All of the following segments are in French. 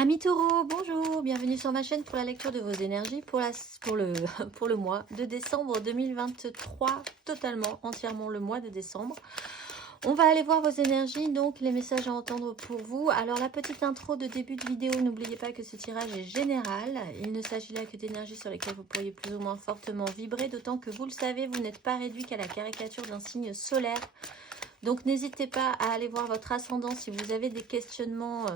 Amis taureaux, bonjour, bienvenue sur ma chaîne pour la lecture de vos énergies pour le mois de décembre 2023, totalement, entièrement le mois de décembre. On va aller voir vos énergies, donc les messages à entendre pour vous. Alors la petite intro de début de vidéo, n'oubliez pas que ce tirage est général. Il ne s'agit là que d'énergies sur lesquelles vous pourriez plus ou moins fortement vibrer, d'autant que vous le savez, vous n'êtes pas réduit qu'à la caricature d'un signe solaire. Donc n'hésitez pas à aller voir votre ascendant si vous avez des questionnements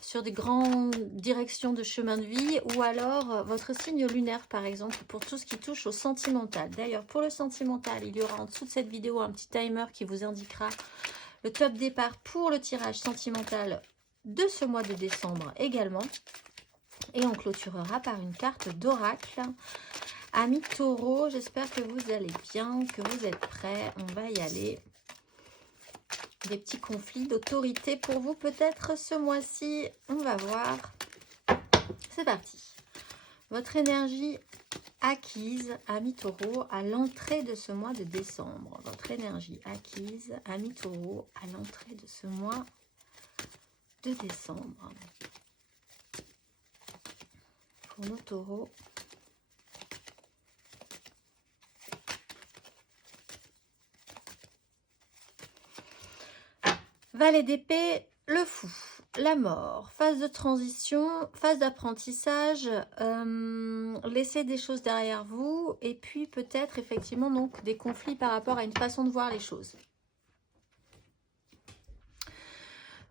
sur des grandes directions de chemin de vie, ou alors votre signe lunaire par exemple pour tout ce qui touche au sentimental. D'ailleurs pour le sentimental, il y aura en dessous de cette vidéo un petit timer qui vous indiquera le top départ pour le tirage sentimental de ce mois de décembre également. Et on clôturera par une carte d'oracle. Amis taureaux, j'espère que vous allez bien, que vous êtes prêts. On va y aller. Des petits conflits d'autorité pour vous peut-être ce mois-ci. On va voir. C'est parti. Votre énergie acquise, amis taureaux, à l'entrée de ce mois de décembre. Votre énergie acquise, amis taureaux, à l'entrée de ce mois de décembre. Pour nos taureaux. Valet d'épée, le fou, la mort, phase de transition, phase d'apprentissage, laisser des choses derrière vous et puis peut-être effectivement donc des conflits par rapport à une façon de voir les choses.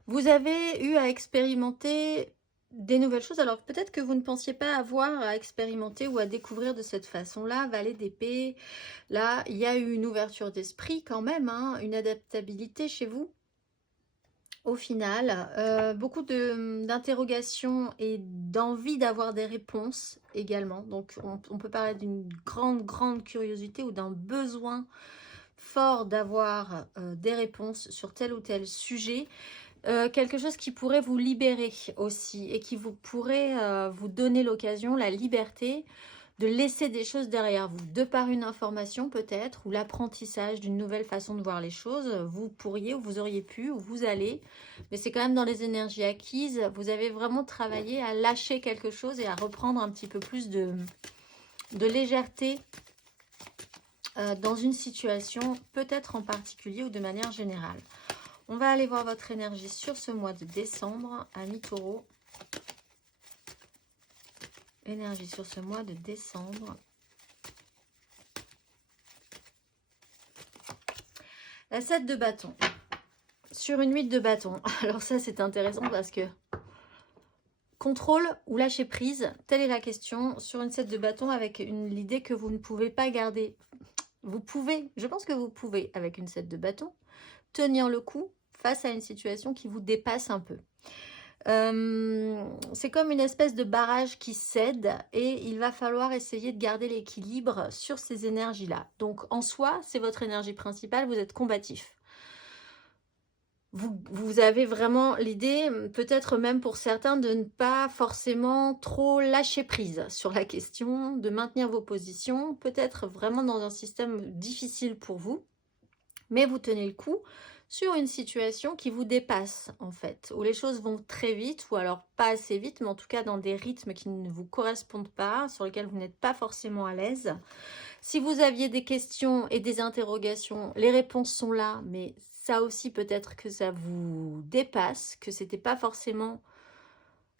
Vous avez eu à expérimenter des nouvelles choses, alors peut-être que vous ne pensiez pas avoir à expérimenter ou à découvrir de cette façon-là. Valet d'épée, là il y a eu une ouverture d'esprit quand même, hein, une adaptabilité chez vous. Au final, beaucoup d'interrogations et d'envie d'avoir des réponses également. Donc, on peut parler d'une grande curiosité ou d'un besoin fort d'avoir des réponses sur tel ou tel sujet. Quelque chose qui pourrait vous libérer aussi et qui vous pourrait vous donner l'occasion, la liberté de laisser des choses derrière vous, de par une information peut-être, ou l'apprentissage d'une nouvelle façon de voir les choses. Vous pourriez, ou vous auriez pu, ou vous allez, mais c'est quand même dans les énergies acquises. Vous avez vraiment travaillé à lâcher quelque chose et à reprendre un petit peu plus de légèreté dans une situation, peut-être en particulier ou de manière générale. On va aller voir votre énergie sur ce mois de décembre, amis taureaux. Énergie sur ce mois de décembre. La 7 de bâton. Sur une 8 de bâton. Alors ça, c'est intéressant parce que contrôle ou lâcher prise, telle est la question. Sur une 7 de bâton avec l'idée que vous ne pouvez pas garder. Vous pouvez, je pense que vous pouvez, avec une 7 de bâton, tenir le coup face à une situation qui vous dépasse un peu. C'est comme une espèce de barrage qui cède et il va falloir essayer de garder l'équilibre sur ces énergies-là. Donc en soi, c'est votre énergie principale, vous êtes combatif. Vous avez vraiment l'idée, peut-être même pour certains, de ne pas forcément trop lâcher prise sur la question, de maintenir vos positions, peut-être vraiment dans un système difficile pour vous, mais vous tenez le coup sur une situation qui vous dépasse en fait, où les choses vont très vite, ou alors pas assez vite, mais en tout cas dans des rythmes qui ne vous correspondent pas, sur lesquels vous n'êtes pas forcément à l'aise. Si vous aviez des questions et des interrogations, les réponses sont là, mais ça aussi peut-être que ça vous dépasse, que c'était pas forcément...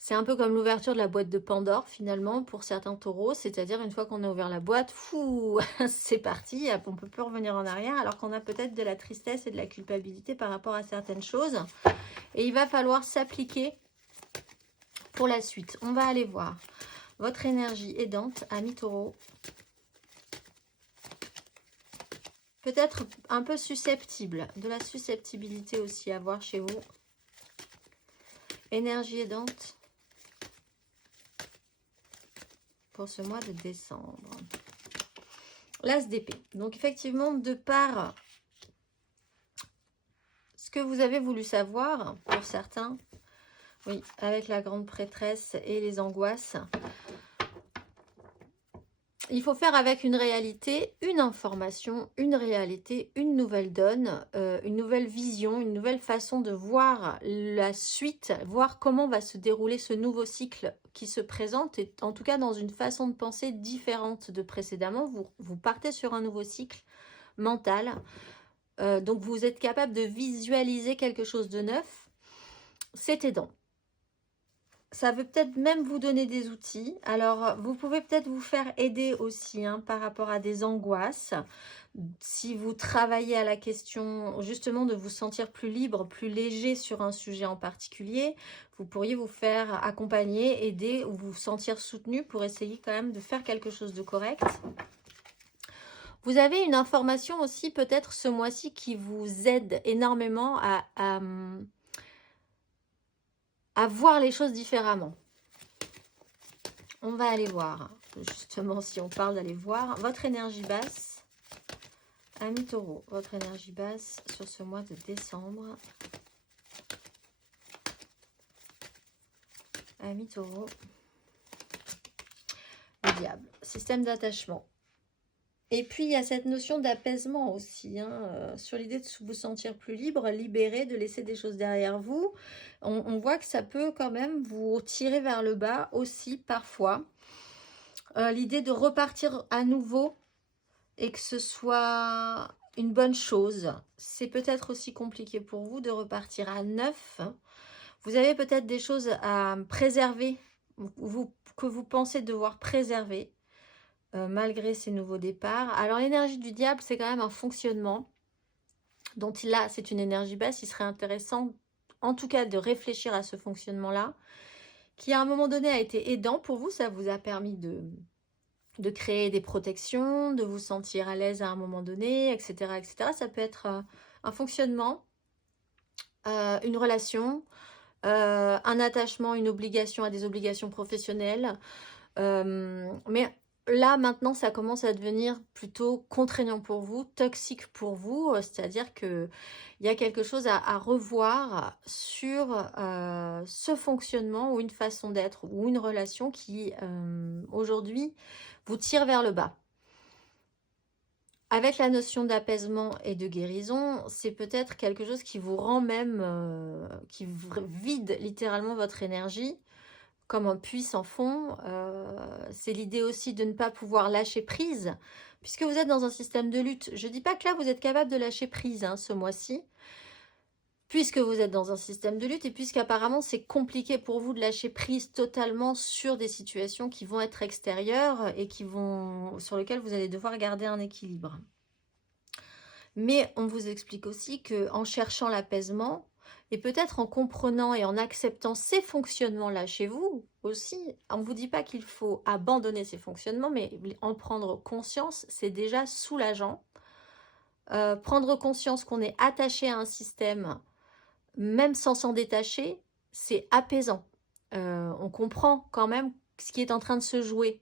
C'est un peu comme l'ouverture de la boîte de Pandore finalement pour certains taureaux, c'est-à-dire une fois qu'on a ouvert la boîte, fou, c'est parti, on ne peut plus revenir en arrière alors qu'on a peut-être de la tristesse et de la culpabilité par rapport à certaines choses. Et il va falloir s'appliquer pour la suite. On va aller voir votre énergie aidante, amis taureaux. Peut-être un peu susceptible, de la susceptibilité aussi à voir chez vous. Énergie aidante pour ce mois de décembre. L'As d'épée. Donc effectivement, de par ce que vous avez voulu savoir, pour certains, oui, avec la grande prêtresse et les angoisses, il faut faire avec une réalité, une information, une réalité, une nouvelle donne, une nouvelle vision, une nouvelle façon de voir la suite, voir comment va se dérouler ce nouveau cycle qui se présente, et en tout cas dans une façon de penser différente de précédemment. Vous partez sur un nouveau cycle mental, donc vous êtes capable de visualiser quelque chose de neuf. C'est aidant. Ça veut peut-être même vous donner des outils. Alors, vous pouvez peut-être vous faire aider aussi par rapport à des angoisses. Si vous travaillez à la question justement de vous sentir plus libre, plus léger sur un sujet en particulier, vous pourriez vous faire accompagner, aider ou vous sentir soutenu pour essayer quand même de faire quelque chose de correct. Vous avez une information aussi peut-être ce mois-ci qui vous aide énormément à voir les choses différemment. On va aller voir, justement, si on parle d'aller voir, votre énergie basse, Amis Taureau, votre énergie basse sur ce mois de décembre. Amis Taureau, le diable, système d'attachement. Et puis, il y a cette notion d'apaisement aussi, sur l'idée de vous sentir plus libre, libéré, de laisser des choses derrière vous. On voit que ça peut quand même vous tirer vers le bas aussi, parfois. L'idée de repartir à nouveau et que ce soit une bonne chose. C'est peut-être aussi compliqué pour vous de repartir à neuf. Vous avez peut-être des choses à préserver, que vous pensez devoir préserver. Malgré ces nouveaux départs. Alors l'énergie du diable, c'est quand même un fonctionnement dont c'est une énergie basse. Il serait intéressant en tout cas de réfléchir à ce fonctionnement-là, qui à un moment donné a été aidant pour vous. Ça vous a permis de créer des protections, de vous sentir à l'aise à un moment donné, etc. etc. Ça peut être un fonctionnement, une relation, un attachement, une obligation à des obligations professionnelles. Mais là, maintenant, ça commence à devenir plutôt contraignant pour vous, toxique pour vous. C'est-à-dire qu'il y a quelque chose à revoir sur ce fonctionnement ou une façon d'être ou une relation qui, aujourd'hui, vous tire vers le bas. Avec la notion d'apaisement et de guérison, c'est peut-être quelque chose qui vous rend même, qui vide littéralement votre énergie, comme un puits sans fond. C'est l'idée aussi de ne pas pouvoir lâcher prise, puisque vous êtes dans un système de lutte. Je ne dis pas que là, vous êtes capable de lâcher prise ce mois-ci, puisque vous êtes dans un système de lutte et puisqu'apparemment, c'est compliqué pour vous de lâcher prise totalement sur des situations qui vont être extérieures et sur lesquelles vous allez devoir garder un équilibre. Mais on vous explique aussi qu'en cherchant l'apaisement, et peut-être en comprenant et en acceptant ces fonctionnements-là chez vous aussi, on ne vous dit pas qu'il faut abandonner ces fonctionnements, mais en prendre conscience, c'est déjà soulageant. Prendre conscience qu'on est attaché à un système, même sans s'en détacher, c'est apaisant. On comprend quand même ce qui est en train de se jouer.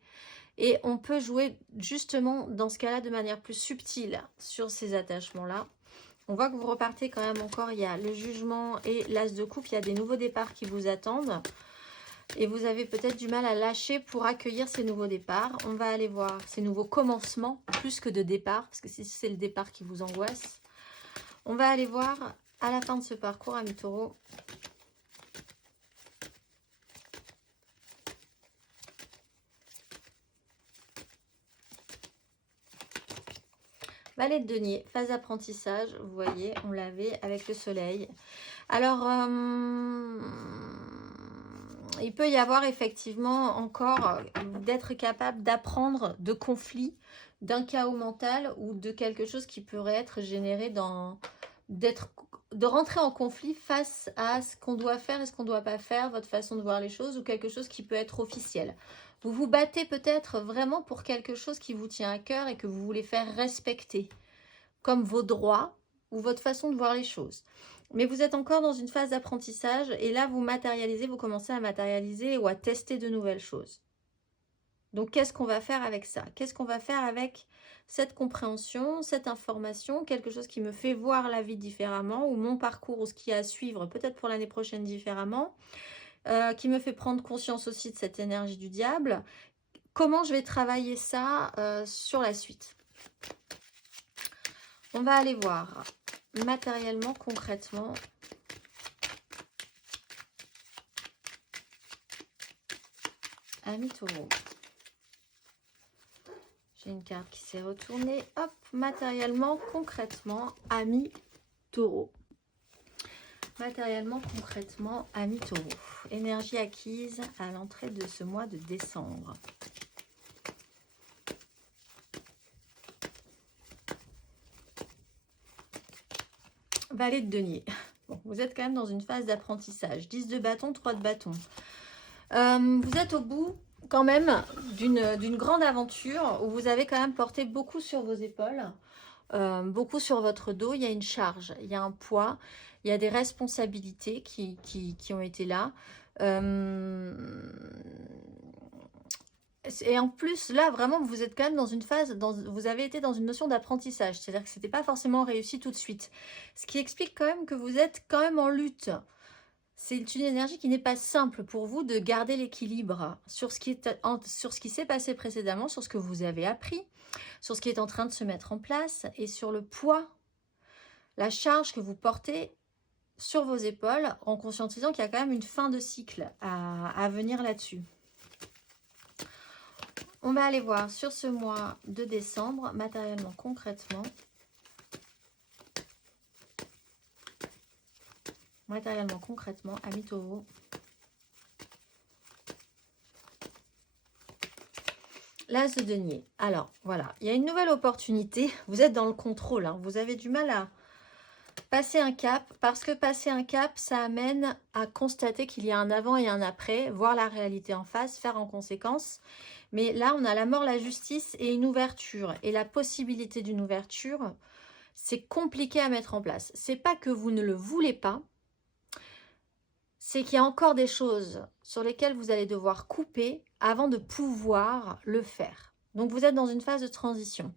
Et on peut jouer justement dans ce cas-là de manière plus subtile sur ces attachements-là. On voit que vous repartez quand même encore, il y a le jugement et l'as de coupe, il y a des nouveaux départs qui vous attendent. Et vous avez peut-être du mal à lâcher pour accueillir ces nouveaux départs. On va aller voir ces nouveaux commencements, plus que de départ, parce que si c'est le départ qui vous angoisse. On va aller voir à la fin de ce parcours, amis taureaux. Valet de denier, phase d'apprentissage, vous voyez, on l'avait avec le soleil. Alors, il peut y avoir effectivement encore d'être capable d'apprendre de conflits, d'un chaos mental ou de quelque chose qui pourrait être généré de rentrer en conflit face à ce qu'on doit faire et ce qu'on ne doit pas faire, votre façon de voir les choses ou quelque chose qui peut être officiel. Vous vous battez peut-être vraiment pour quelque chose qui vous tient à cœur et que vous voulez faire respecter, comme vos droits ou votre façon de voir les choses. Mais vous êtes encore dans une phase d'apprentissage et là, vous commencez à matérialiser ou à tester de nouvelles choses. Donc, qu'est-ce qu'on va faire avec ça? Qu'est-ce qu'on va faire avec cette compréhension, cette information, quelque chose qui me fait voir la vie différemment ou mon parcours ou ce qui est à suivre, peut-être pour l'année prochaine différemment, qui me fait prendre conscience aussi de cette énergie du diable. comment je vais travailler ça sur la suite. On va aller voir matériellement, concrètement. Amis taureau. J'ai une carte qui s'est retournée. Hop, matériellement, concrètement, amis taureau. Matériellement, concrètement, amis taureau. Énergie acquise à l'entrée de ce mois de décembre. Valet de denier. Bon, vous êtes quand même dans une phase d'apprentissage. 10 de bâton, 3 de bâton. Vous êtes au bout quand même d'une grande aventure où vous avez quand même porté beaucoup sur vos épaules, beaucoup sur votre dos. Il y a une charge, il y a un poids, il y a des responsabilités qui ont été là. Et en plus, là, vraiment, vous êtes quand même dans une phase, vous avez été dans une notion d'apprentissage. C'est-à-dire que ce n'était pas forcément réussi tout de suite. Ce qui explique quand même que vous êtes quand même en lutte. C'est une énergie qui n'est pas simple pour vous de garder l'équilibre sur ce qui s'est passé précédemment, sur ce que vous avez appris, sur ce qui est en train de se mettre en place et sur le poids, la charge que vous portez sur vos épaules en conscientisant qu'il y a quand même une fin de cycle à venir là-dessus. On va aller voir sur ce mois de décembre, matériellement, concrètement. Matériellement, concrètement, amis taureau. L'as de denier. Alors, voilà, il y a une nouvelle opportunité. Vous êtes dans le contrôle, hein. Vous avez du mal à passer un cap, parce que passer un cap, ça amène à constater qu'il y a un avant et un après, voir la réalité en face, faire en conséquence. Mais là, on a la mort, la justice et une ouverture. Et la possibilité d'une ouverture, c'est compliqué à mettre en place. C'est pas que vous ne le voulez pas, c'est qu'il y a encore des choses sur lesquelles vous allez devoir couper avant de pouvoir le faire. Donc, vous êtes dans une phase de transition.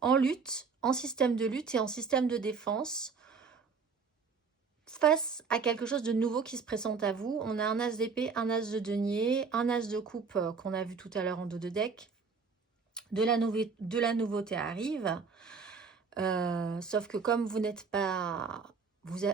En lutte, en système de lutte et en système de défense, face à quelque chose de nouveau qui se présente à vous. On a un as d'épée, un as de denier, un as de coupe qu'on a vu tout à l'heure en dos de deck. De la nouveauté arrive. Sauf que comme vous n'êtes pas...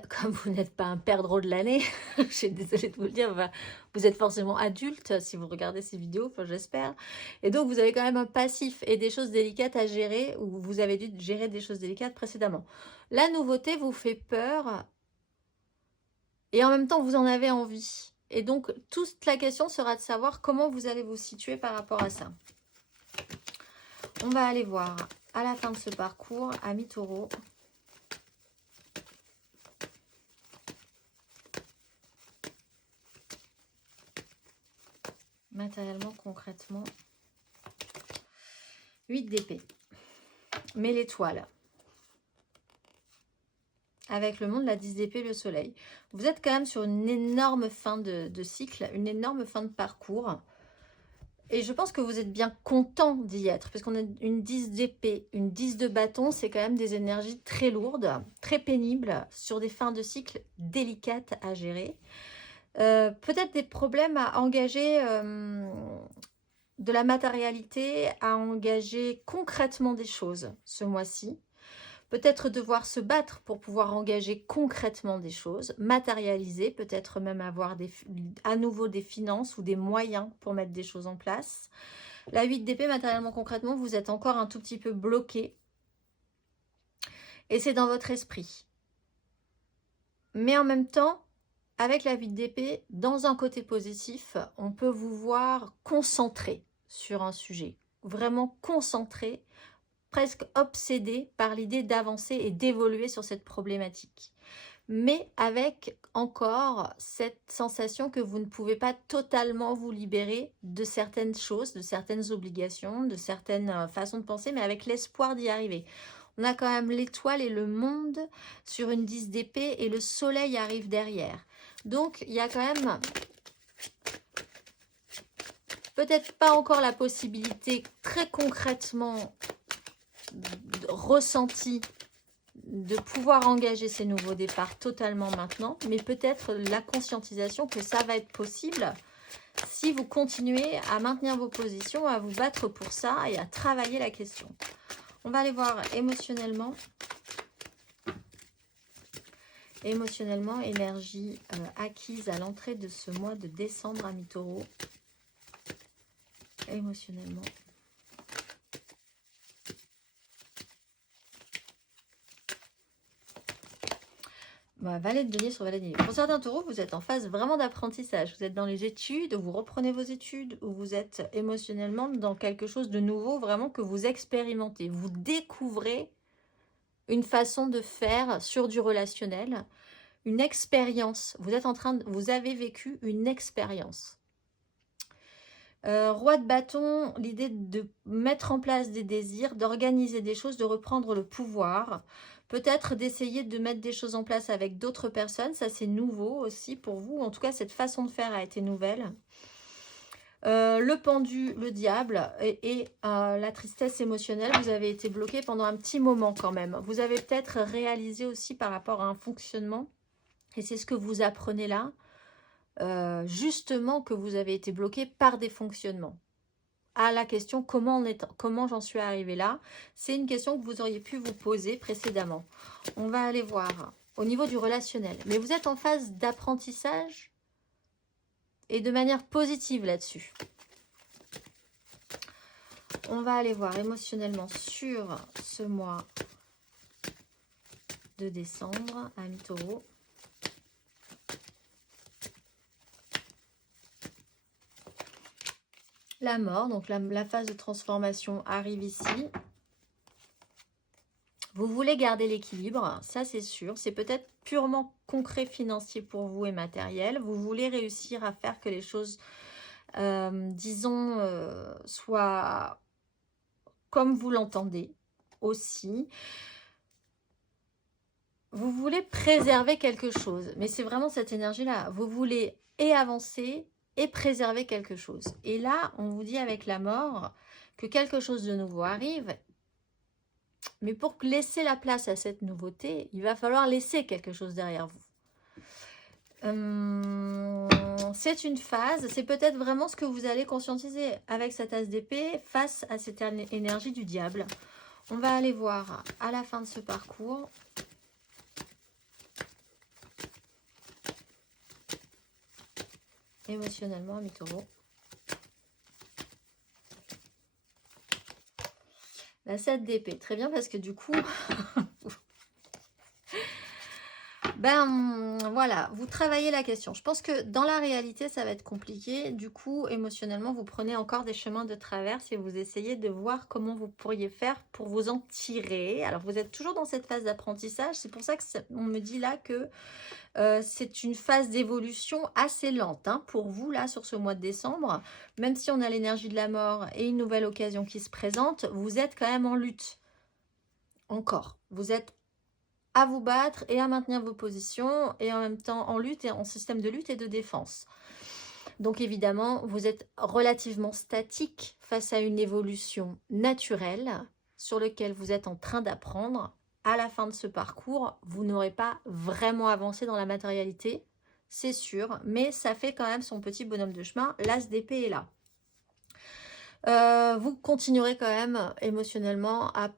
Comme vous n'êtes pas un perdreau de l'année, je suis désolée de vous le dire, vous êtes forcément adulte si vous regardez ces vidéos, enfin, j'espère. Et donc, vous avez quand même un passif et des choses délicates à gérer, ou vous avez dû gérer des choses délicates précédemment. La nouveauté vous fait peur et en même temps, vous en avez envie. Et donc, toute la question sera de savoir comment vous allez vous situer par rapport à ça. On va aller voir à la fin de ce parcours, amis taureaux. Matériellement, concrètement, 8 d'épée. Mais l'étoile. Avec le monde, la 10 d'épée, le soleil. Vous êtes quand même sur une énorme fin de cycle, une énorme fin de parcours. Et je pense que vous êtes bien content d'y être, parce qu'on a une 10 d'épée, une 10 de bâton, c'est quand même des énergies très lourdes, très pénibles, sur des fins de cycle délicates à gérer. Peut-être des problèmes à engager de la matérialité, à engager concrètement des choses ce mois-ci. Peut-être devoir se battre pour pouvoir engager concrètement des choses, matérialiser, peut-être même avoir à nouveau des finances ou des moyens pour mettre des choses en place. La 8 d'épée, matériellement, concrètement, vous êtes encore un tout petit peu bloqué. Et c'est dans votre esprit. Mais en même temps, avec la 8 d'épée, dans un côté positif, on peut vous voir concentré sur un sujet. Vraiment concentré, presque obsédé par l'idée d'avancer et d'évoluer sur cette problématique. Mais avec encore cette sensation que vous ne pouvez pas totalement vous libérer de certaines choses, de certaines obligations, de certaines façons de penser, mais avec l'espoir d'y arriver. On a quand même l'étoile et le monde sur une 10 d'épée et le soleil arrive derrière. Donc, il y a quand même peut-être pas encore la possibilité très concrètement ressentie de pouvoir engager ces nouveaux départs totalement maintenant, mais peut-être la conscientisation que ça va être possible si vous continuez à maintenir vos positions, à vous battre pour ça et à travailler la question. On va aller voir émotionnellement. Émotionnellement, énergie acquise à l'entrée de ce mois de décembre, amis taureaux. Émotionnellement. Valet de denier sur valet de denier. Pour certains taureaux, vous êtes en phase vraiment d'apprentissage. Vous êtes dans les études, vous reprenez vos études, ou vous êtes émotionnellement dans quelque chose de nouveau, vraiment que vous expérimentez. Vous découvrez une façon de faire sur du relationnel, une expérience. Vous avez vécu une expérience. Roi de bâton, l'idée de mettre en place des désirs, d'organiser des choses, de reprendre le pouvoir. Peut-être d'essayer de mettre des choses en place avec d'autres personnes. Ça, c'est nouveau aussi pour vous. En tout cas, cette façon de faire a été nouvelle. Le pendu, le diable et la tristesse émotionnelle. Vous avez été bloqué pendant un petit moment quand même. Vous avez peut-être réalisé aussi par rapport à un fonctionnement. Et c'est ce que vous apprenez là. Justement que vous avez été bloqué par des fonctionnements. À la question comment j'en suis arrivé là, c'est une question que vous auriez pu vous poser précédemment. On va aller voir au niveau du relationnel. Mais vous êtes en phase d'apprentissage et de manière positive là-dessus. On va aller voir émotionnellement sur ce mois de décembre, amis taureaux. La mort, donc la phase de transformation arrive ici. Vous voulez garder l'équilibre, ça c'est sûr. C'est peut-être purement concret, financier pour vous et matériel. Vous voulez réussir à faire que les choses, disons, soient comme vous l'entendez aussi. Vous voulez préserver quelque chose, mais c'est vraiment cette énergie-là. Vous voulez et avancer et préserver quelque chose. Et là, on vous dit avec la mort que quelque chose de nouveau arrive. Mais pour laisser la place à cette nouveauté, il va falloir laisser quelque chose derrière vous. C'est une phase, c'est peut-être vraiment ce que vous allez conscientiser avec cette as d'épée face à cette énergie du diable. On va aller voir à la fin de ce parcours. Émotionnellement, amis taureaux. La 7 d'épée, très bien parce que du coup, voilà, vous travaillez la question. Je pense que dans la réalité, ça va être compliqué. Du coup, émotionnellement, vous prenez encore des chemins de traverse et vous essayez de voir comment vous pourriez faire pour vous en tirer. Alors, vous êtes toujours dans cette phase d'apprentissage. C'est pour ça qu'on me dit là que c'est une phase d'évolution assez lente pour vous, là, sur ce mois de décembre. Même si on a l'énergie de la mort et une nouvelle occasion qui se présente, vous êtes quand même en lutte. Encore. Vous êtes à vous battre et à maintenir vos positions et en même temps en lutte et en système de lutte et de défense. Donc évidemment, vous êtes relativement statique face à une évolution naturelle sur laquelle vous êtes en train d'apprendre. À la fin de ce parcours, vous n'aurez pas vraiment avancé dans la matérialité, c'est sûr, mais ça fait quand même son petit bonhomme de chemin. L'as d'épée est là. Vous continuerez quand même émotionnellement à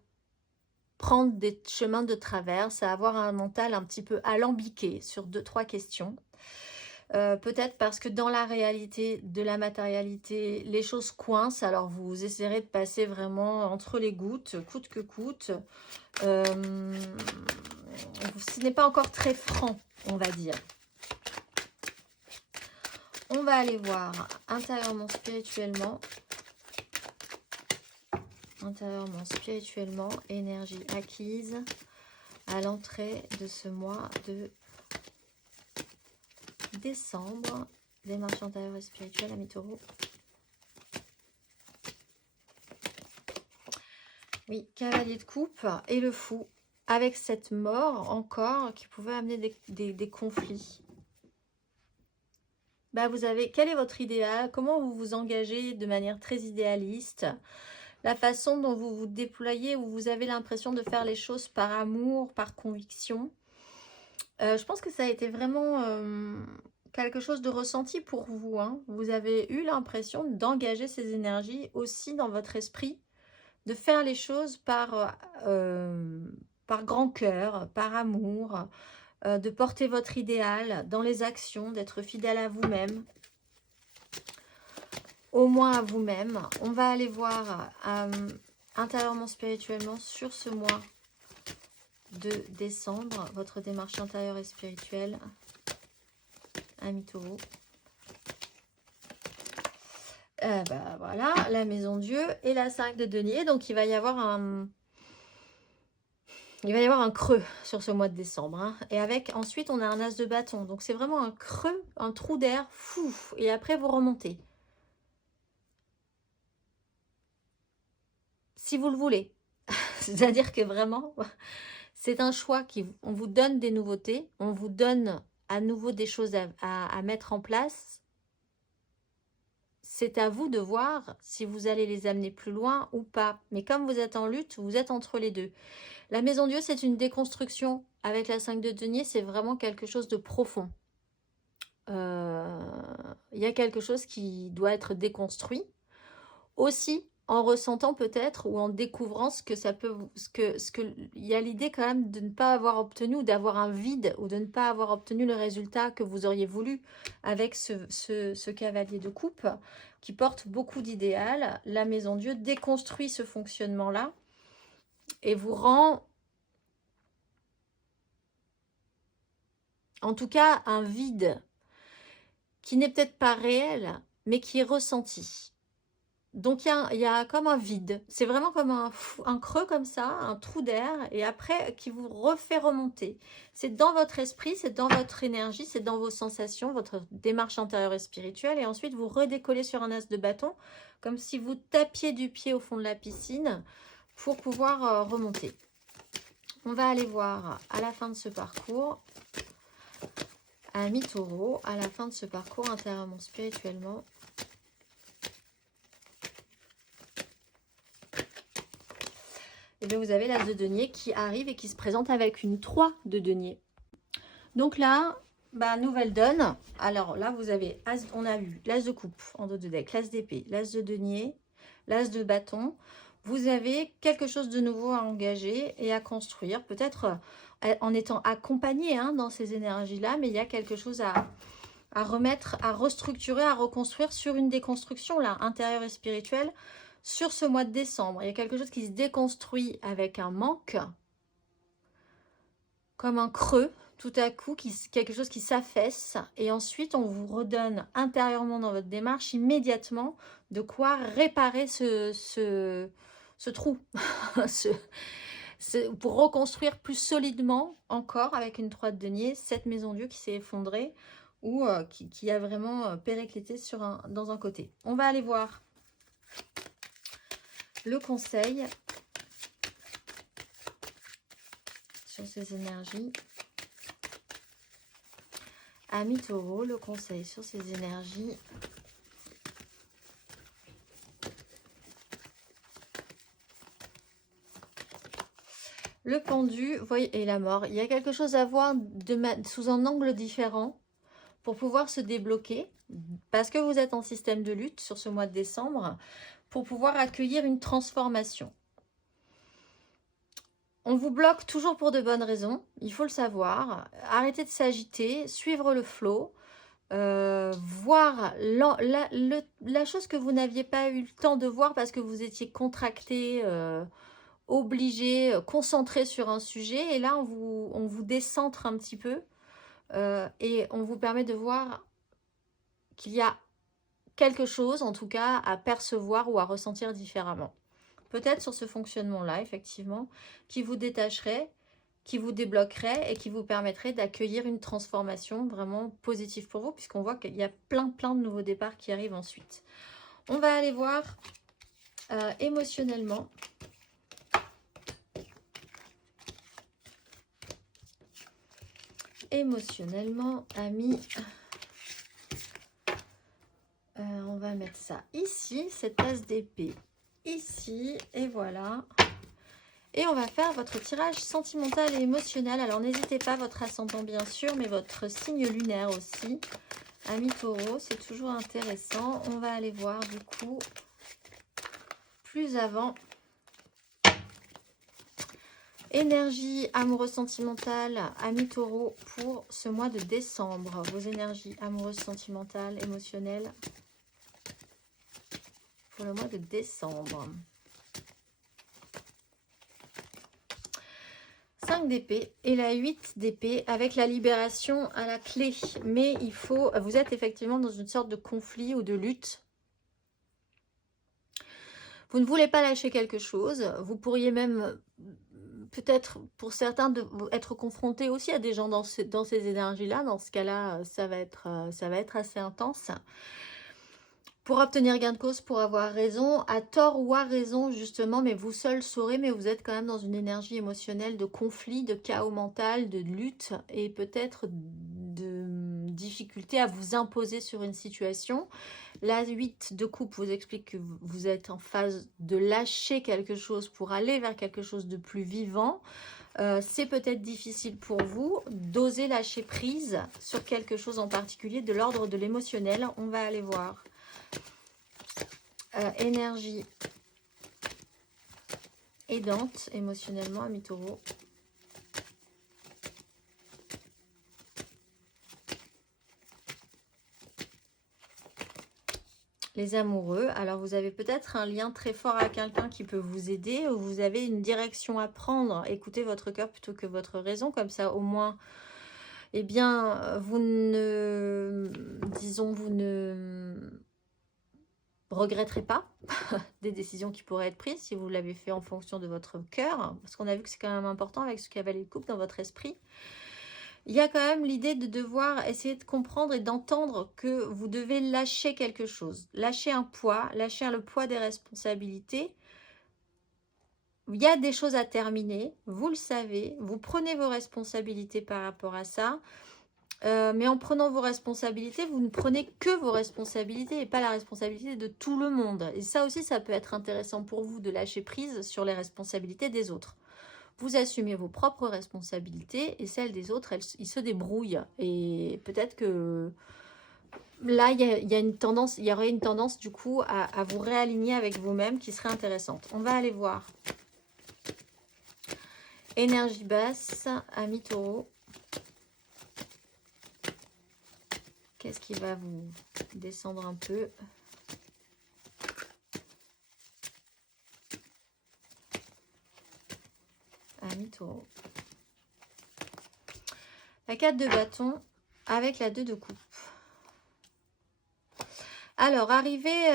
prendre des chemins de traverse, à avoir un mental un petit peu alambiqué sur 2-3 questions. Peut-être parce que dans la réalité de la matérialité, les choses coincent, alors vous essaierez de passer vraiment entre les gouttes, coûte que coûte. Ce n'est pas encore très franc, on va dire. On va aller voir intérieurement, spirituellement. Intérieurement, spirituellement, énergie acquise à l'entrée de ce mois de décembre. Démarche intérieure et spirituelle, amis taureaux. Oui, cavalier de coupe et le fou. Avec cette mort encore qui pouvait amener des conflits. Vous avez, quel est votre idéal? Comment vous vous engagez de manière très idéaliste? La façon dont vous vous déployez, où vous avez l'impression de faire les choses par amour, par conviction. Je pense que ça a été vraiment quelque chose de ressenti pour vous, hein. Vous avez eu l'impression d'engager ces énergies aussi dans votre esprit, de faire les choses par grand cœur, par amour, de porter votre idéal dans les actions, d'être fidèle à vous-même, au moins à vous-même. On va aller voir intérieurement, spirituellement, sur ce mois de décembre, votre démarche intérieure et spirituelle. Ami Taureau. Voilà, la maison Dieu et la 5 de denier. Donc, il va y avoir un creux sur ce mois de décembre. Hein. Et avec, ensuite, on a un as de bâton. Donc, c'est vraiment un creux, un trou d'air, fou. Et après, vous remontez. Si vous le voulez. C'est-à-dire que vraiment, c'est un choix on vous donne des nouveautés. On vous donne à nouveau des choses à mettre en place. C'est à vous de voir si vous allez les amener plus loin ou pas. Mais comme vous êtes en lutte, vous êtes entre les deux. La maison Dieu, c'est une déconstruction. Avec la 5 de denier, c'est vraiment quelque chose de profond. Il y a quelque chose qui doit être déconstruit. Aussi, en ressentant peut-être ou en découvrant ce que ça peut... il y a l'idée quand même de ne pas avoir obtenu ou d'avoir un vide ou de ne pas avoir obtenu le résultat que vous auriez voulu avec ce cavalier de coupe qui porte beaucoup d'idéal. La maison Dieu déconstruit ce fonctionnement-là et vous rend, en tout cas, un vide qui n'est peut-être pas réel, mais qui est ressenti. Donc, il y a comme un vide. C'est vraiment comme un creux comme ça, un trou d'air, et après, qui vous refait remonter. C'est dans votre esprit, c'est dans votre énergie, c'est dans vos sensations, votre démarche intérieure et spirituelle, et ensuite, vous redécollez sur un as de bâton, comme si vous tapiez du pied au fond de la piscine pour pouvoir remonter. On va aller voir à la fin de ce parcours, Ami Taureau, à la fin de ce parcours intérieurement, spirituellement. Et bien vous avez l'as de denier qui arrive et qui se présente avec une 3 de denier. Donc là, nouvelle donne. Alors là, vous avez, on a eu l'as de coupe en dos de deck, l'as d'épée, l'as de denier, l'as de bâton. Vous avez quelque chose de nouveau à engager et à construire. Peut-être en étant accompagné dans ces énergies-là, mais il y a quelque chose à remettre, à restructurer, à reconstruire sur une déconstruction là, intérieure et spirituelle. Sur ce mois de décembre, il y a quelque chose qui se déconstruit avec un manque, comme un creux, tout à coup, quelque chose qui s'affaisse. Et ensuite, on vous redonne intérieurement dans votre démarche, immédiatement, de quoi réparer ce trou. Pour reconstruire plus solidement, encore, avec une 3 de denier, cette maison Dieu qui s'est effondrée ou qui a vraiment périclité dans un côté. On va aller voir le conseil sur ces énergies. Ami Taureau, le conseil sur ces énergies. Le pendu, voyez, et la mort. Il y a quelque chose à voir sous un angle différent pour pouvoir se débloquer. Parce que vous êtes en système de lutte sur ce mois de décembre, pour pouvoir accueillir une transformation. On vous bloque toujours pour de bonnes raisons, il faut le savoir. Arrêtez de s'agiter, suivre le flot, voir la chose que vous n'aviez pas eu le temps de voir parce que vous étiez contracté, obligé, concentré sur un sujet. Et là, on vous décentre un petit peu et on vous permet de voir qu'il y a quelque chose, en tout cas, à percevoir ou à ressentir différemment. Peut-être sur ce fonctionnement-là, effectivement, qui vous détacherait, qui vous débloquerait et qui vous permettrait d'accueillir une transformation vraiment positive pour vous, puisqu'on voit qu'il y a plein de nouveaux départs qui arrivent ensuite. On va aller voir émotionnellement. Émotionnellement, amis... on va mettre ça ici, cette tasse d'épée ici, et voilà. Et on va faire votre tirage sentimental et émotionnel. Alors n'hésitez pas, votre ascendant bien sûr, mais votre signe lunaire aussi. Amis taureau, c'est toujours intéressant. On va aller voir du coup plus avant. Énergie amoureuse sentimentale, amis taureau, pour ce mois de décembre. Vos énergies amoureuses sentimentales, émotionnelles pour le mois de décembre. 5 d'épée et la 8 d'épée avec la libération à la clé. Mais il faut, vous êtes effectivement dans une sorte de conflit ou de lutte. Vous ne voulez pas lâcher quelque chose. Vous pourriez même, peut-être pour certains, être confronté aussi à des gens dans ces énergies-là. Dans ce cas-là, ça va être assez intense. Pour obtenir gain de cause, pour avoir raison, à tort ou à raison justement, mais vous seul saurez, mais vous êtes quand même dans une énergie émotionnelle de conflit, de chaos mental, de lutte et peut-être de difficulté à vous imposer sur une situation. La 8 de coupe vous explique que vous êtes en phase de lâcher quelque chose pour aller vers quelque chose de plus vivant. C'est peut-être difficile pour vous d'oser lâcher prise sur quelque chose en particulier de l'ordre de l'émotionnel. On va aller voir. Énergie aidante émotionnellement, amis taureaux. Les amoureux, alors vous avez peut-être un lien très fort à quelqu'un qui peut vous aider ou vous avez une direction à prendre. Écoutez votre cœur plutôt que votre raison, comme ça au moins, eh bien, vous ne regretterez pas des décisions qui pourraient être prises si vous l'avez fait en fonction de votre cœur, parce qu'on a vu que c'est quand même important avec ce cavalier de coupe dans votre esprit. Il y a quand même l'idée de devoir essayer de comprendre et d'entendre que vous devez lâcher quelque chose, lâcher un poids, lâcher le poids des responsabilités. Il y a des choses à terminer, vous le savez, vous prenez vos responsabilités par rapport à ça. Mais en prenant vos responsabilités, vous ne prenez que vos responsabilités et pas la responsabilité de tout le monde. Et ça aussi, ça peut être intéressant pour vous de lâcher prise sur les responsabilités des autres. Vous assumez vos propres responsabilités et celles des autres, ils se débrouillent. Et peut-être que là, il y aurait une tendance du coup à vous réaligner avec vous-même qui serait intéressante. On va aller voir. Énergie basse, amis taureau. Qu'est-ce qui va vous descendre un peu? Amis taureau. La 4 de bâton avec la 2 de coupe. Alors, arriver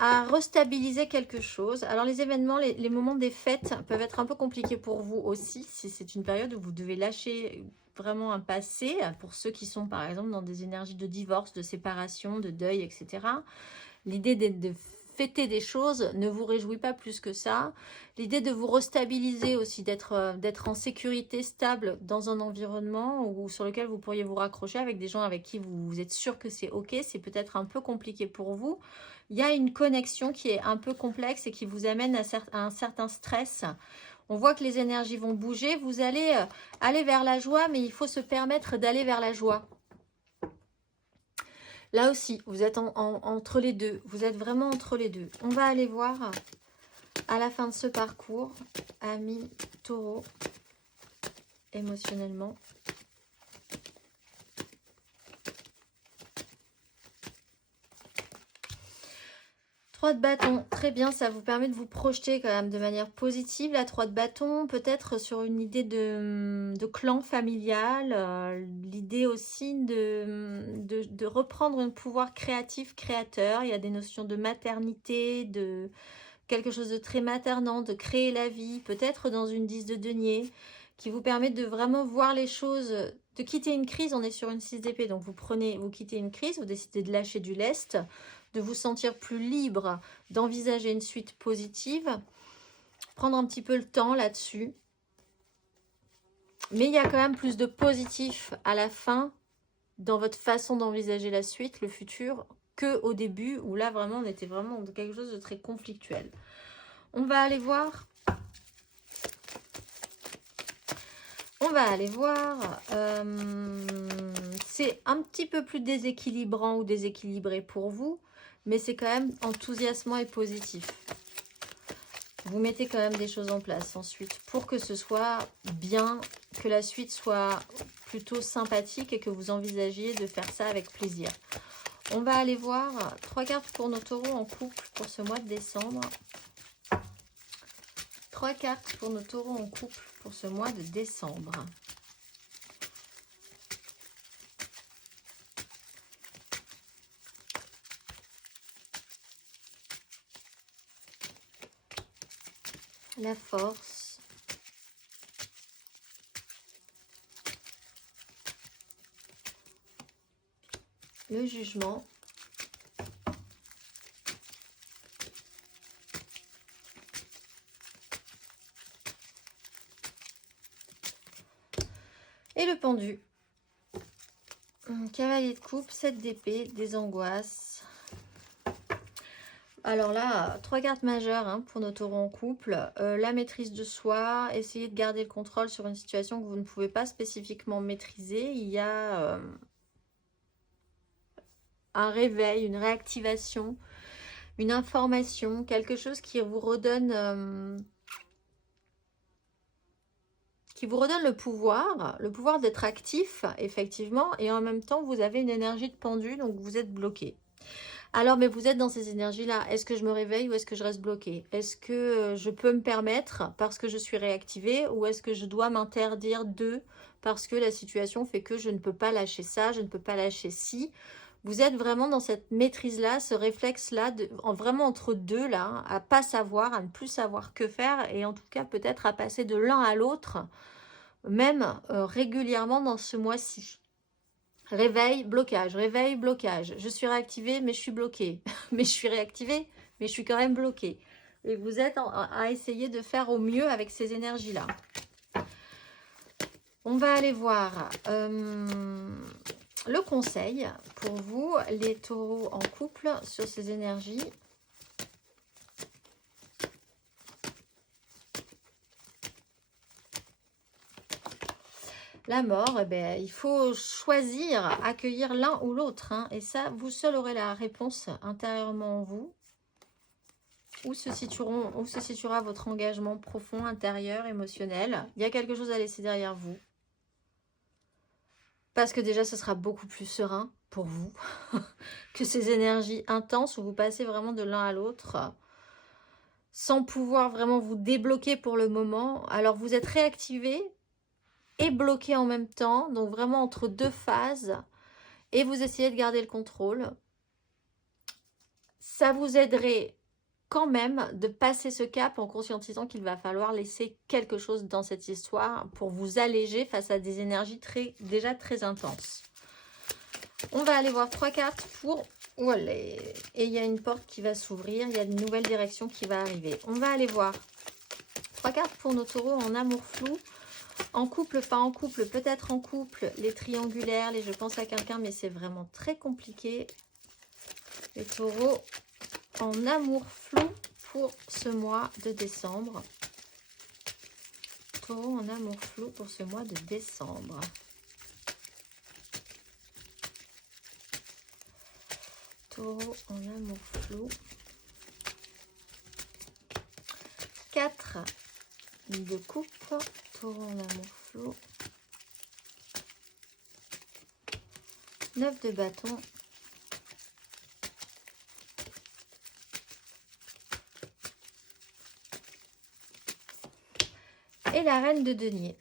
à restabiliser quelque chose. Alors, les événements, les moments des fêtes peuvent être un peu compliqués pour vous aussi. Si c'est une période où vous devez lâcher vraiment un passé, pour ceux qui sont par exemple dans des énergies de divorce, de séparation, de deuil, etc. L'idée de fêter des choses ne vous réjouit pas plus que ça. L'idée de vous restabiliser aussi, d'être en sécurité stable dans un environnement sur lequel vous pourriez vous raccrocher avec des gens avec qui vous êtes sûr que c'est ok, c'est peut-être un peu compliqué pour vous. Il y a une connexion qui est un peu complexe et qui vous amène à un certain stress. On voit que les énergies vont bouger. Vous allez aller vers la joie, mais il faut se permettre d'aller vers la joie. Là aussi, vous êtes entre les deux. Vous êtes vraiment entre les deux. On va aller voir à la fin de ce parcours, amis taureau, émotionnellement. 3 de bâton, très bien, ça vous permet de vous projeter quand même de manière positive. La 3 de bâton, peut-être sur une idée de clan familial, l'idée aussi de reprendre un pouvoir créatif, créateur. Il y a des notions de maternité, de quelque chose de très maternant, de créer la vie, peut-être dans une 10 de denier, qui vous permet de vraiment voir les choses, de quitter une crise. On est sur une 6 d'épée, donc vous quittez une crise, vous décidez de lâcher du lest, de vous sentir plus libre, d'envisager une suite positive, prendre un petit peu le temps là-dessus. Mais il y a quand même plus de positif à la fin dans votre façon d'envisager la suite, le futur, qu'au début, où là vraiment on était vraiment dans quelque chose de très conflictuel. On va aller voir. On va aller voir. C'est un petit peu plus déséquilibrant ou déséquilibré pour vous, mais c'est quand même enthousiasmant et positif. Vous mettez quand même des choses en place ensuite pour que ce soit bien, que la suite soit plutôt sympathique et que vous envisagiez de faire ça avec plaisir. On va aller voir 3 cartes pour nos taureaux en couple pour ce mois de décembre. 3 cartes pour nos taureaux en couple pour ce mois de décembre. La force. Le jugement. Et le pendu. Cavalier de coupe, 7 d'épée, des angoisses. Alors là, 3 cartes majeures hein, pour nos taureaux en couple. La maîtrise de soi, essayer de garder le contrôle sur une situation que vous ne pouvez pas spécifiquement maîtriser. Il y a un réveil, une réactivation, une information, quelque chose qui vous redonne le pouvoir d'être actif, effectivement, et en même temps, vous avez une énergie de pendu, donc vous êtes bloqué. Alors, mais vous êtes dans ces énergies-là. Est-ce que je me réveille ou est-ce que je reste bloqué? Est-ce que je peux me permettre parce que je suis réactivée ou est-ce que je dois m'interdire parce que la situation fait que je ne peux pas lâcher ça, je ne peux pas lâcher ci? Vous êtes vraiment dans cette maîtrise-là, ce réflexe-là, vraiment entre deux, là, hein, à pas savoir, à ne plus savoir que faire et en tout cas peut-être à passer de l'un à l'autre, même régulièrement dans ce mois-ci. Réveil, blocage, réveil, blocage. Je suis réactivée, mais je suis bloquée. Mais je suis réactivée, mais je suis quand même bloquée. Et vous êtes à essayer de faire au mieux avec ces énergies-là. On va aller voir le conseil pour vous, les taureaux en couple, sur ces énergies. La mort, eh ben, il faut choisir, accueillir l'un ou l'autre. Hein, et ça, vous seul aurez la réponse intérieurement en vous. Où se situera votre engagement profond, intérieur, émotionnel. Il y a quelque chose à laisser derrière vous. Parce que déjà, ce sera beaucoup plus serein pour vous que ces énergies intenses où vous passez vraiment de l'un à l'autre sans pouvoir vraiment vous débloquer pour le moment. Alors, vous êtes réactivé et bloqué en même temps, donc vraiment entre deux phases, et vous essayez de garder le contrôle. Ça vous aiderait quand même de passer ce cap en conscientisant qu'il va falloir laisser quelque chose dans cette histoire pour vous alléger face à des énergies déjà très intenses. On va aller voir 3 cartes pour... Voilà. Et il y a une porte qui va s'ouvrir, il y a une nouvelle direction qui va arriver. On va aller voir 3 cartes pour nos taureaux en amour flou. En couple, pas en couple, peut-être en couple, les triangulaires, les je pense à quelqu'un, mais c'est vraiment très compliqué. Les taureaux en amour flou pour ce mois de décembre. Taureaux en amour flou pour ce mois de décembre. Taureaux en amour flou. 4 de coupe. Taureau en amour flou. 9 de bâton. Et la reine de denier.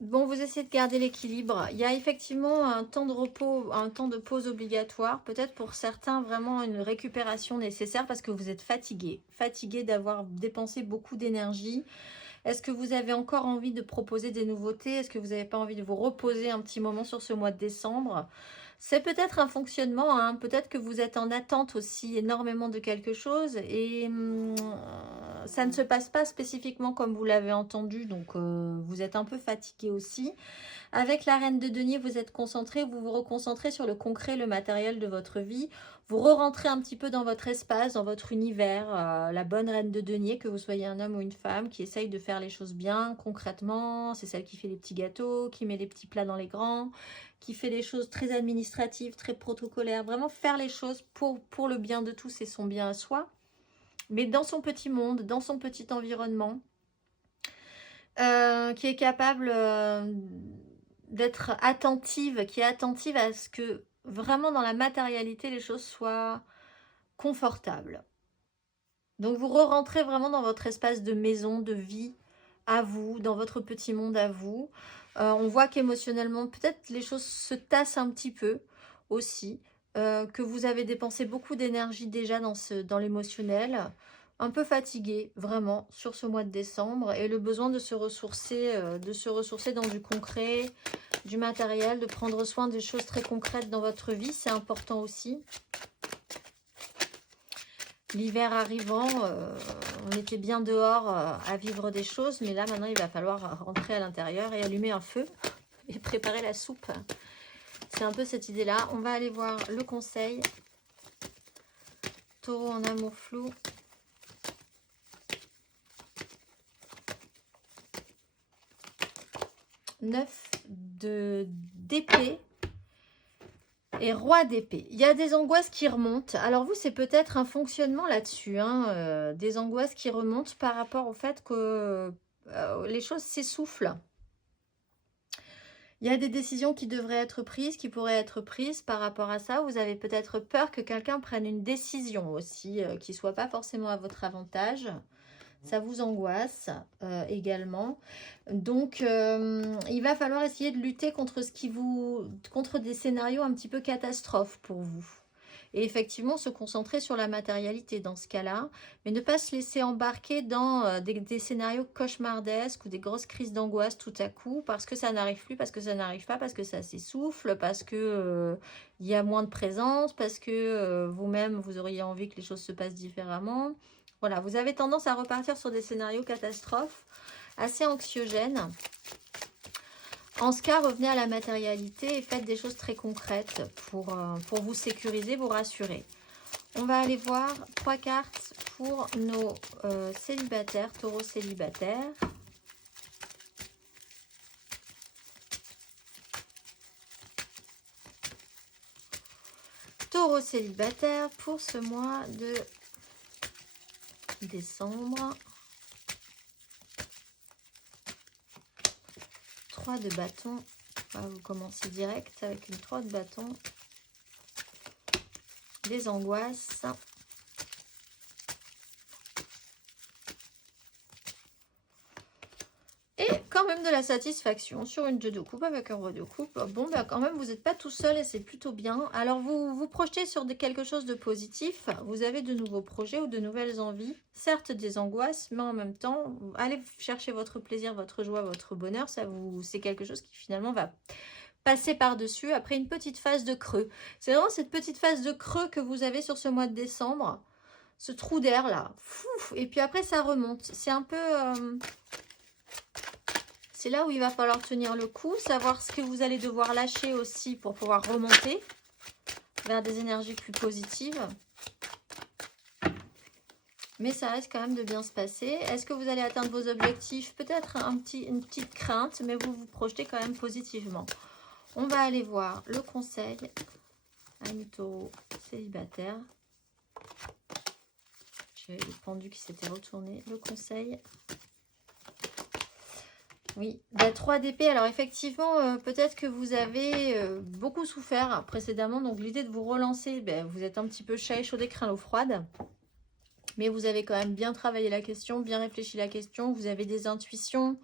Bon, vous essayez de garder l'équilibre. Il y a effectivement un temps de repos, un temps de pause obligatoire. Peut-être pour certains, vraiment une récupération nécessaire parce que vous êtes fatigué. Fatigué d'avoir dépensé beaucoup d'énergie. Est-ce que vous avez encore envie de proposer des nouveautés? Est-ce que vous n'avez pas envie de vous reposer un petit moment sur ce mois de décembre? C'est peut-être un fonctionnement, hein. Peut-être que vous êtes en attente aussi énormément de quelque chose et ça ne se passe pas spécifiquement comme vous l'avez entendu, donc vous êtes un peu fatigué aussi. Avec la reine de denier, vous êtes concentré, vous vous reconcentrez sur le concret, le matériel de votre vie. Vous re-rentrez un petit peu dans votre espace, dans votre univers, la bonne reine de denier, que vous soyez un homme ou une femme, qui essaye de faire les choses bien, concrètement. C'est celle qui fait les petits gâteaux, qui met les petits plats dans les grands, qui fait les choses très administratives, très protocolaires. Vraiment faire les choses pour le bien de tous et son bien à soi. Mais dans son petit monde, dans son petit environnement, qui est capable d'être attentive, qui est attentive à ce que vraiment dans la matérialité, les choses soient confortables. Donc vous re-rentrez vraiment dans votre espace de maison, de vie à vous, dans votre petit monde à vous. On voit qu'émotionnellement, peut-être les choses se tassent un petit peu aussi, que vous avez dépensé beaucoup d'énergie déjà dans l'émotionnel, un peu fatigué vraiment sur ce mois de décembre et le besoin de se ressourcer dans du concret, du matériel, de prendre soin des choses très concrètes dans votre vie, c'est important aussi. L'hiver arrivant, on était bien dehors à vivre des choses, mais là maintenant il va falloir rentrer à l'intérieur et allumer un feu et préparer la soupe. C'est un peu cette idée-là. On va aller voir le conseil. Taureau en amour flou. Neuf d'épée. Et roi d'épée. Il y a des angoisses qui remontent. Alors vous, c'est peut-être un fonctionnement là-dessus. Hein, des angoisses qui remontent par rapport au fait que les choses s'essoufflent. Il y a des décisions qui devraient être prises, qui pourraient être prises par rapport à ça. Vous avez peut-être peur que quelqu'un prenne une décision aussi qui ne soit pas forcément à votre avantage. Ça vous angoisse également. Donc, il va falloir essayer de lutter contre contre des scénarios un petit peu catastrophes pour vous. Et effectivement, se concentrer sur la matérialité dans ce cas-là, mais ne pas se laisser embarquer dans des scénarios cauchemardesques ou des grosses crises d'angoisse tout à coup, parce que ça n'arrive plus, parce que ça n'arrive pas, parce que ça s'essouffle, parce que il y a moins de présence, parce que vous-même, vous auriez envie que les choses se passent différemment. Voilà, vous avez tendance à repartir sur des scénarios catastrophes, assez anxiogènes. En ce cas, revenez à la matérialité et faites des choses très concrètes pour vous sécuriser, vous rassurer. On va aller voir 3 cartes pour nos célibataires, taureaux célibataires. Taureaux célibataires pour ce mois de décembre. 3 de bâton. On va vous commencer direct avec une 3 de bâton. Des angoisses. Et quand même de la satisfaction sur une 2 de coupe avec un roi de coupe. Bon, bah quand même, vous n'êtes pas tout seul et c'est plutôt bien. Alors, vous vous projetez sur quelque chose de positif. Vous avez de nouveaux projets ou de nouvelles envies. Certes, des angoisses, mais en même temps, allez chercher votre plaisir, votre joie, votre bonheur. C'est quelque chose qui finalement va passer par-dessus après une petite phase de creux. C'est vraiment cette petite phase de creux que vous avez sur ce mois de décembre. Ce trou d'air là. Et puis après, ça remonte. C'est un peu... c'est là où il va falloir tenir le coup, savoir ce que vous allez devoir lâcher aussi pour pouvoir remonter vers des énergies plus positives. Mais ça risque quand même de bien se passer. Est-ce que vous allez atteindre vos objectifs? Peut-être une petite crainte, mais vous vous projetez quand même positivement. On va aller voir le conseil à une taureau célibataire. J'ai le pendu qui s'était retourné. Le conseil... Oui, la 3 d'épée. Alors effectivement, peut-être que vous avez beaucoup souffert précédemment. Donc l'idée de vous relancer, vous êtes un petit peu chat échaudé, craint l'eau froide. Mais vous avez quand même bien travaillé la question, bien réfléchi la question. Vous avez des intuitions.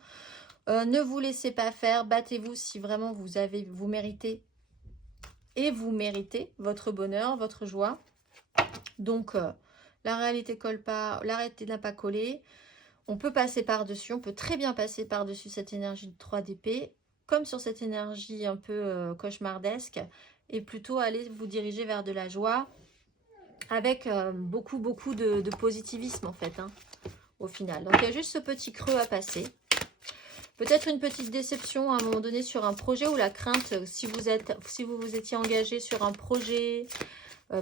Ne vous laissez pas faire. Battez-vous si vraiment vous méritez. Et vous méritez votre bonheur, votre joie. Donc la réalité colle pas, la réalité n'a pas collé. On peut passer par-dessus, on peut très bien passer par-dessus cette énergie de 3 d'épée, comme sur cette énergie un peu cauchemardesque, et plutôt aller vous diriger vers de la joie, avec beaucoup de positivisme en fait. Hein. au final. Donc, il y a juste ce petit creux à passer. Peut-être une petite déception à un moment donné sur un projet ou la crainte, si vous vous étiez engagé sur un projet,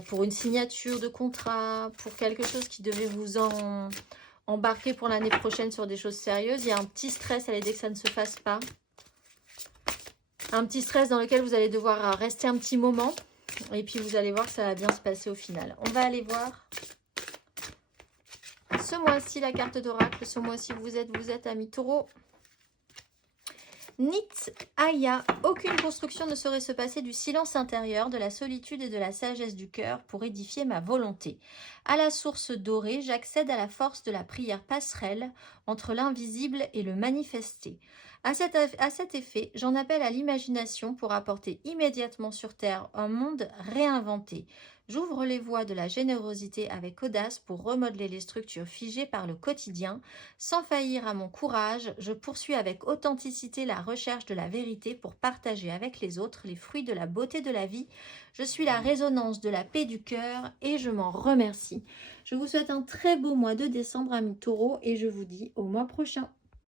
pour une signature de contrat, pour quelque chose qui devait vous embarquer pour l'année prochaine sur des choses sérieuses. Il y a un petit stress à l'idée que ça ne se fasse pas. Un petit stress dans lequel vous allez devoir rester un petit moment. Et puis vous allez voir que ça va bien se passer au final. On va aller voir ce mois-ci la carte d'oracle. Ce mois-ci vous êtes amis taureau. Nit Aya, aucune construction ne saurait se passer du silence intérieur, de la solitude et de la sagesse du cœur pour édifier ma volonté. À la source dorée, j'accède à la force de la prière passerelle entre l'invisible et le manifesté. À cet effet, j'en appelle à l'imagination pour apporter immédiatement sur terre un monde réinventé. J'ouvre les voies de la générosité avec audace pour remodeler les structures figées par le quotidien. Sans faillir à mon courage, je poursuis avec authenticité la recherche de la vérité pour partager avec les autres les fruits de la beauté de la vie. Je suis la résonance de la paix du cœur et je m'en remercie. Je vous souhaite un très beau mois de décembre, amis taureaux, et je vous dis au mois prochain.